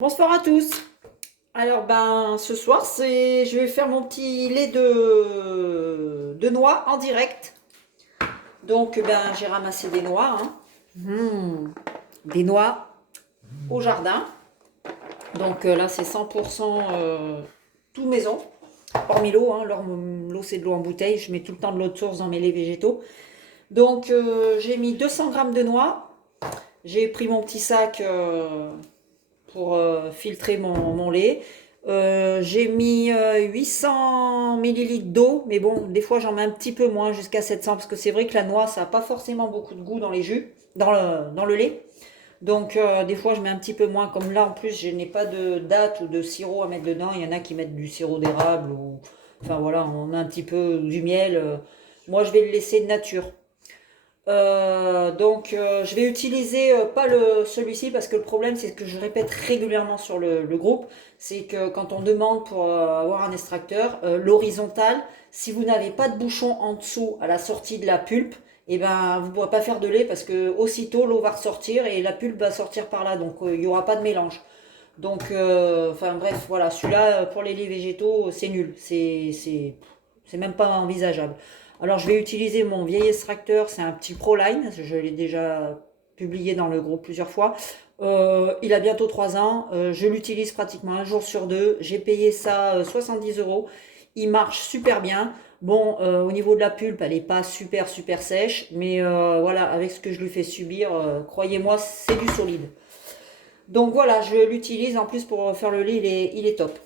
Bonsoir à tous. Alors ce soir je vais faire mon petit lait de noix en direct. Donc j'ai ramassé des noix, hein. Des noix au jardin. Donc là c'est 100% tout maison, hormis l'eau, hein. L'eau c'est de l'eau en bouteille. Je mets tout le temps de l'eau de source dans mes laits végétaux. Donc j'ai mis 200 grammes de noix. J'ai pris mon petit sac pour filtrer mon lait. J'ai mis 800 millilitres d'eau, mais bon, des fois j'en mets un petit peu moins, jusqu'à 700, parce que c'est vrai que la noix, ça n'a pas forcément beaucoup de goût dans les jus, dans le lait. Donc des fois je mets un petit peu moins, comme là en plus je n'ai pas de date ou de sirop à mettre dedans. Il y en a qui mettent du sirop d'érable, ou enfin voilà, on met un petit peu du miel. Moi je vais le laisser de nature. Je vais utiliser pas celui-ci, parce que le problème c'est que je répète régulièrement sur le groupe, c'est que quand on demande pour avoir un extracteur, l'horizontal, si vous n'avez pas de bouchon en dessous à la sortie de la pulpe, et ben vous ne pourrez pas faire de lait, parce que aussitôt l'eau va ressortir et la pulpe va sortir par là, donc il n'y aura pas de mélange. Donc enfin bref, voilà, celui-là pour les laits végétaux c'est nul, c'est même pas envisageable. Alors je vais utiliser mon vieil extracteur, c'est un petit Proline, je l'ai déjà publié dans le groupe plusieurs fois. Il a bientôt 3 ans, je l'utilise pratiquement un jour sur deux, j'ai payé ça 70 euros, il marche super bien. Bon, au niveau de la pulpe, elle n'est pas super super sèche, mais voilà, avec ce que je lui fais subir, croyez-moi, c'est du solide. Donc voilà, je l'utilise en plus pour faire le lait, il est top.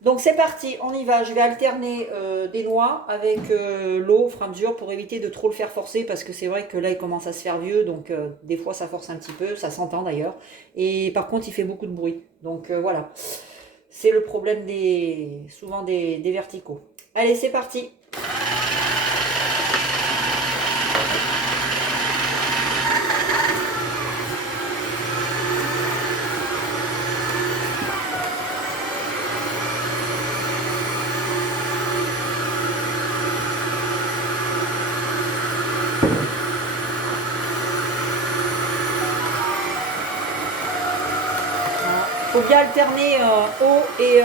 Donc c'est parti, on y va. Je vais alterner des noix avec l'eau au fur et à mesure, pour éviter de trop le faire forcer, parce que c'est vrai que là il commence à se faire vieux, donc des fois ça force un petit peu, ça s'entend d'ailleurs. Et par contre il fait beaucoup de bruit. Donc voilà, c'est le problème souvent des verticaux. Allez, c'est parti. Il faut bien alterner eau et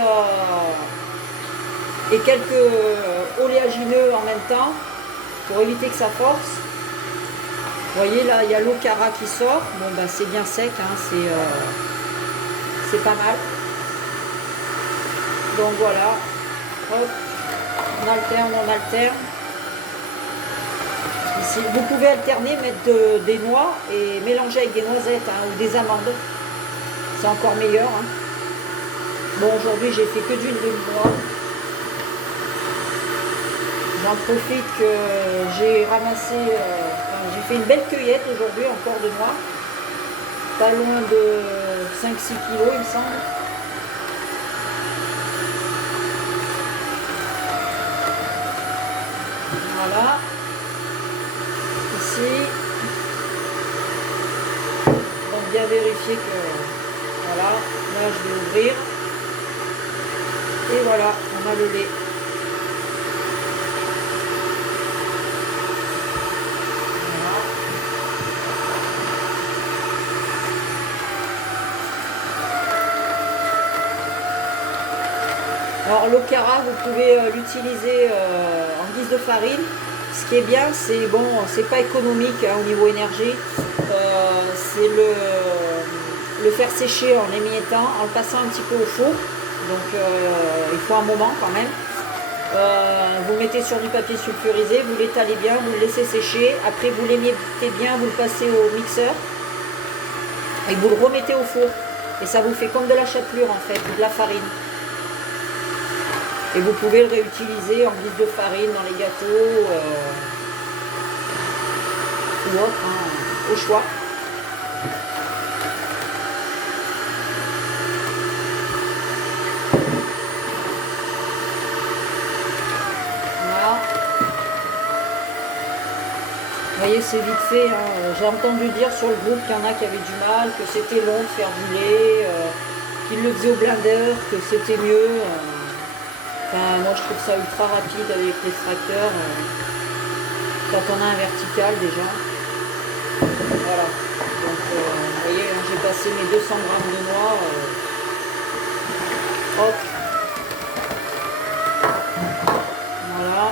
quelques oléagineux en même temps, pour éviter que ça force. Vous voyez là, il y a l'eau cara qui sort. Bon c'est bien sec, hein, c'est pas mal. Donc voilà, hop, on alterne, on alterne. Ici, vous pouvez alterner, mettre des noix et mélanger avec des noisettes, hein, ou des amandes. C'est encore meilleur, hein. Bon, aujourd'hui j'ai fait que d'huile de noix. J'en profite que j'ai ramassé, j'ai fait une belle cueillette aujourd'hui encore de noix. Pas loin de 5-6 kilos il me semble. Voilà. Ici. Donc bien vérifier que, voilà, là je vais ouvrir. Et voilà, on a le lait. Alors l'Okara, vous pouvez l'utiliser en guise de farine. Ce qui est bien, c'est bon, c'est pas économique, hein, au niveau énergie. C'est le faire sécher en l'émiettant, en le passant un petit peu au four. Donc il faut un moment quand même. Vous le mettez sur du papier sulfurisé, vous l'étalez bien, vous le laissez sécher. Après vous l'émiettez bien, vous le passez au mixeur et vous le remettez au four. Et ça vous fait comme de la chapelure en fait, ou de la farine. Et vous pouvez le réutiliser en guise de farine dans les gâteaux ou autre, hein, au choix. Voilà. Vous voyez, c'est vite fait, hein. J'ai entendu dire sur le groupe qu'il y en a qui avaient du mal, que c'était long de faire du lait, qu'ils le faisaient au blender, que c'était mieux. Enfin, moi je trouve ça ultra rapide avec l'extracteur. Quand on a un vertical déjà. Voilà. Donc vous voyez, hein, j'ai passé mes 200 grammes de noix. Hop. Voilà.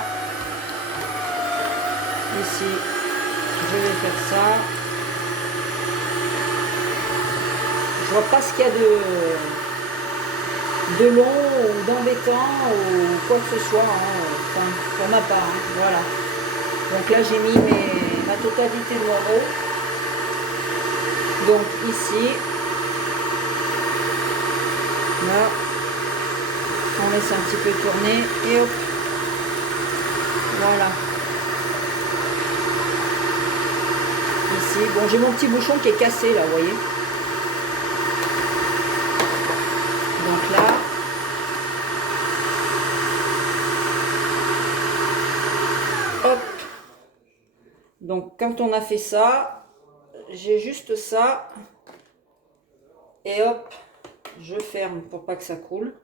Ici, je vais faire ça. Je vois pas ce qu'il y a de long ou d'embêtant ou quoi que ce soit, hein. Enfin, pour ma part, hein. Voilà. Donc là, j'ai mis ma totalité de mon eau. Donc ici, là, on laisse un petit peu tourner et hop, voilà. Ici, bon, j'ai mon petit bouchon qui est cassé là, vous voyez. Donc là, hop. Donc quand on a fait ça, j'ai juste ça. Et hop, je ferme pour pas que ça coule.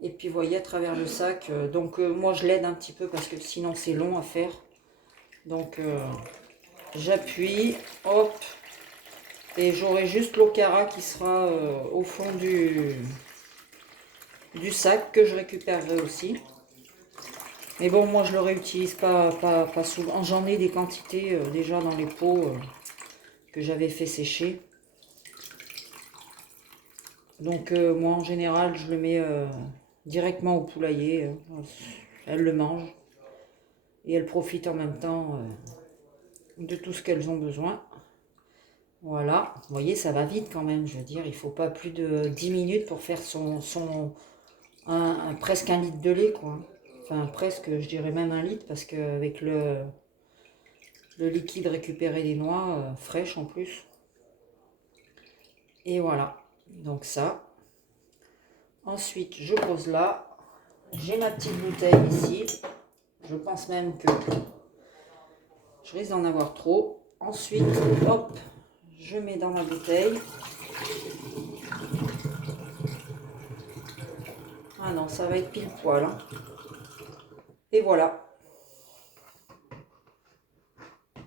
Et puis vous voyez à travers le sac. Donc moi je l'aide un petit peu parce que sinon c'est long à faire. Donc j'appuie, hop. Et j'aurai juste l'eau cara qui sera au fond du sac que je récupérerai aussi. Mais bon, moi je le réutilise pas souvent. J'en ai des quantités déjà dans les pots que j'avais fait sécher. Donc moi en général je le mets directement au poulailler. Elles le mangent. Et elles profitent en même temps de tout ce qu'elles ont besoin. Voilà, vous voyez, ça va vite quand même, je veux dire, il faut pas plus de 10 minutes pour faire presque 1 litre de lait, quoi. Enfin, presque, je dirais même 1 litre, parce qu'avec le liquide récupéré des noix, fraîches en plus. Et voilà, donc ça. Ensuite, je pose là. J'ai ma petite bouteille ici. Je pense même que je risque d'en avoir trop. Ensuite, hop, je mets dans ma bouteille. Ah non, ça va être pile poil, hein. Et voilà.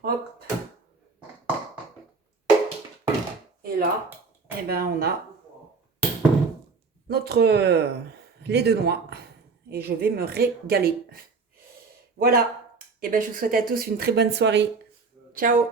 Hop. Et là, eh ben, on a notre lait de noix. Et je vais me régaler. Voilà. Et ben, je vous souhaite à tous une très bonne soirée. Ciao.